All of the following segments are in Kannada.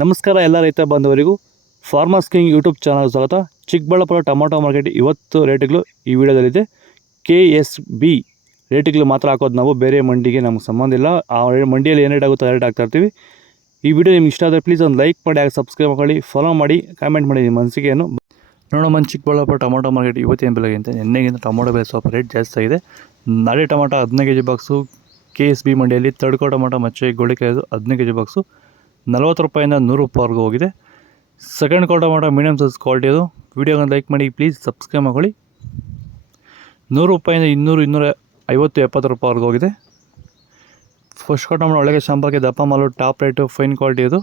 ನಮಸ್ಕಾರ ಎಲ್ಲ ರೈತ ಬಾಂಧವರಿಗೂ ಫಾರ್ಮರ್ಸ್ ಕಿಂಗ್ ಯೂಟ್ಯೂಬ್ ಚಾನಲ್ ಸ್ವಾಗತ. ಚಿಕ್ಕಬಳ್ಳಾಪುರ ಟೊಮೊಟೊ ಮಾರ್ಕೆಟ್ ಇವತ್ತು ರೇಟ್ಗಳು ಈ ವಿಡಿಯೋದಲ್ಲಿದೆ. KSB ರೇಟ್ಗಳು ಮಾತ್ರ ಹಾಕೋದು ನಾವು, ಬೇರೆ ಮಂಡಿಗೆ ನಮ್ಗೆ ಸಂಬಂಧ ಇಲ್ಲ. ಆ ಮಂಡಿಯಲ್ಲಿ ಏನು ರೇಟ್ ಆಗುತ್ತೋ ರೇಟ್ ಹಾಕ್ತಾ ಇರ್ತೀವಿ. ಈ ವಿಡಿಯೋ ನಿಮ್ಗೆ ಇಷ್ಟ ಆದರೆ ಪ್ಲೀಸ್ ಒಂದು ಲೈಕ್ ಮಾಡಿ, ಹಾಗೆ ಸಬ್ಸ್ಕ್ರೈಬ್ ಮಾಡಿ, ಫಾಲೋ ಮಾಡಿ, ಕಾಮೆಂಟ್ ಮಾಡಿ ನಿಮ್ಮ ಅನಿಸಿಕೆಯನ್ನು. ನೋಡೋಣ ಚಿಕ್ಕಬಳ್ಳಾಪುರ ಟೊಮೊಟೊ ಮಾರ್ಕೆಟ್ ಇವತ್ತಿನ ಬೆಲೆಗಿಂತ ನಿನ್ನೆಗಿಂತ ಟೊಮೊಟೊ ಬೆಲೆ ಸ್ವಲ್ಪ ರೇಟ್ ಜಾಸ್ತಿ ಆಗಿದೆ. ನಾಟಿ ಟೊಮೊಟೊ 15 kg ಬಾಕ್ಸು KSB ಮಂಡಿಯಲ್ಲಿ, ತಡ್ಕೋ ಟೊಮೊಟೊ ಮಚ್ಚೆ ಗೋಳಿಕಾಯದು 15 kg ಬಾಕ್ಸು 40 ರೂಪಾಯಿಂದ 100 ರೂಪಾಯಿವರೆಗೂ ಹೋಗಿದೆ. ಸೆಕೆಂಡ್ ಕ್ವಾಲ್ ಟೊಮೊಟೊ ಮೀಡಿಯಮ್ ಸೈಜ್ ಕ್ವಾಲಿಟಿ ಅದು. ವೀಡಿಯೋನ ಲೈಕ್ ಮಾಡಿ, ಪ್ಲೀಸ್ ಸಬ್ಸ್ಕ್ರೈಬ್ ಮಾಡ್ಕೊಳ್ಳಿ. 100 ರೂಪಾಯಿಂದ 200, 250, 70 ರೂಪಾಯಿವರೆಗೂ ಹೋಗಿದೆ. ಫಸ್ಟ್ ಕ್ವಾಲ್ ಟೊಮೊಟೊ ಒಳಗೆ ಶಾಂಪಲ್ಗೆ ದಪ್ಪ ಮಾಲು, ಟಾಪ್ ರೇಟು, ಫೈನ್ ಕ್ವಾಲಿಟಿ ಅದು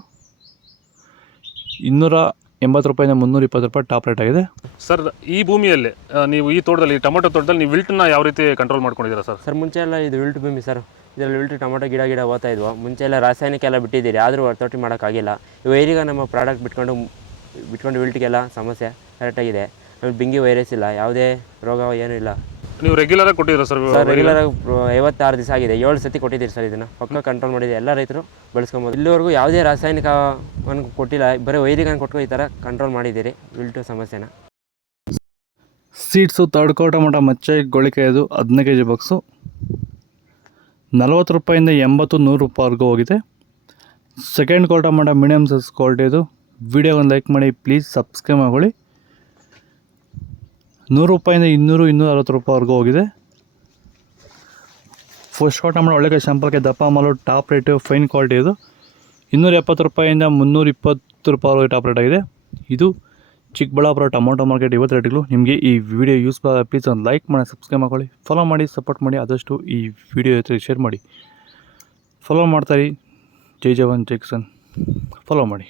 280 ರೂಪಾಯಿಂದ 320 ರೂಪಾಯಿ ಟಾಪ್ ರೇಟ್ ಆಗಿದೆ. ಸರ್, ಈ ಭೂಮಿಯಲ್ಲಿ ನೀವು ಈ ತೋಟದಲ್ಲಿ ಟೊಮೊಟೊ ತೋಟದಲ್ಲಿ ನೀವು ವಿಲ್ಟ್ನ ಯಾವ ರೀತಿ ಕಂಟ್ರೋಲ್ ಮಾಡ್ಕೊಂಡಿದ್ದೀರಾ ಸರ್? ಸರ್, ಮುಂಚೆ ಎಲ್ಲ ಇದು ವಿಲ್ಟ್ ಭೂಮಿ ಸರ್. ಇದರಲ್ಲಿ ವಿಲ್ಟ್ ಟೊಮೊಟೊ ಗಿಡ ಓದ್ತಾ ಇದ್ವು. ಮುಂಚೆ ಎಲ್ಲ ರಾಸಾಯನಿಕ ಎಲ್ಲ ಬಿಟ್ಟಿದ್ದೀರಿ, ಆದರೂ ವರ್ತೋಟಿ ಮಾಡೋಕ್ಕಾಗಿಲ್ಲ. ಈಗ ನಮ್ಮ ಪ್ರಾಡಕ್ಟ್ ಬಿಟ್ಕೊಂಡು ವಿಲ್ಟ್ಗೆಲ್ಲ ಸಮಸ್ಯೆ ಕರೆಕ್ಟಾಗಿದೆ. ಆಮೇಲೆ ಬಿಂಗಿ ವೈರಸ್ ಇಲ್ಲ, ಯಾವುದೇ ರೋಗ ಏನೂ ಇಲ್ಲ. ನೀವು ರೆಗ್ಯುಲರಾಗಿ ಕೊಟ್ಟಿದ್ದೀರಾ ಸರ್? ರೆಗ್ಯುಲರಾಗಿ 56 ದಿವಸ ಆಗಿದೆ, 7 ಸತಿ ಕೊಟ್ಟಿದ್ದೀರಿ ಸರ್. ಇದನ್ನು ಪಕ್ಕ ಕಂಟ್ರೋಲ್ ಮಾಡಿದೆ, ಎಲ್ಲ ರೈತರು ಬಳಸ್ಕೊಬೋದು. ಇಲ್ಲಿವರೆಗೂ ಯಾವುದೇ ರಾಸಾಯನಿಕವನ್ನು ಕೊಟ್ಟಿಲ್ಲ, ಬರೀ ವೈದಿಕನ ಕೊಟ್ಟು ಈ ಥರ ಕಂಟ್ರೋಲ್ ಮಾಡಿದ್ದೀರಿ ವಿಲ್ಟು ಸಮಸ್ಯೆನ. ಸೀಡ್ಸು ತಡ್ಕೋ ಟೊಮೊಟೊ ಮಚ್ಚೆ ಗೋಳಿಕಾಯದು 15 kg ಬಾಕ್ಸು 40 ರೂಪಾಯಿಂದ 80, 100 ರೂಪಾಯಿವರೆಗೂ ಹೋಗಿದೆ. ಸೆಕೆಂಡ್ ಕ್ವಾಲ್ ಟೊಮೊಟೊ ಮೀಡಿಯಮ್ ಸೈಜ್ ಕ್ವಾಲಿಟಿ ಇದು. ವಿಡಿಯೋಗೊಂದು ಲೈಕ್ ಮಾಡಿ, ಪ್ಲೀಸ್ ಸಬ್ಸ್ಕ್ರೈಬ್ ಮಾಡ್ಕೊಳ್ಳಿ. 100 ರೂಪಾಯಿಂದ 200, 260 ರೂಪಾಯಿವರೆಗೂ ಹೋಗಿದೆ. ಫಸ್ಟ್ ಕ್ವಾಲ್ ಟೊಮೊಟೊ ಒಳ್ಳೆಗೆ ಶಾಂಪಲ್ಗೆ ದಪ್ಪ ಮಾಲು, ಟಾಪ್ ರೇಟು, ಫೈನ್ ಕ್ವಾಲಿಟಿ ಇದು 270 ರೂಪಾಯಿಂದ 320 ರೂಪಾಯಿವರೆಗೂ ಟಾಪ್ ರೇಟ್ ಆಗಿದೆ. ಇದು ಚಿಕ್ಕಬಳ್ಳಾಪುರ ಟೊಮೊಟೊ ಮಾರ್ಕೆಟ್ ಇವತ್ತು ರೇಟ್ಗಳು. ನಿಮಗೆ ಈ ವಿಡಿಯೋ ಯೂಸ್ಫುಲ್ ಆಗ ಪ್ಲೀಸ್ ಒಂದು ಲೈಕ್ ಮಾಡಿ, ಸಬ್ಸ್ಕ್ರೈಬ್ ಮಾಡ್ಕೊಳ್ಳಿ, ಫಾಲೋ ಮಾಡಿ, ಸಪೋರ್ಟ್ ಮಾಡಿ. ಆದಷ್ಟು ಈ ವಿಡಿಯೋ ಜೊತೆ ಶೇರ್ ಮಾಡಿ, ಫಾಲೋ ಮಾಡ್ತಾಯಿರಿ. ಜೈ ಜವಾನ್ ಜೈ ಕಿಸಾನ್, ಫಾಲೋ ಮಾಡಿ.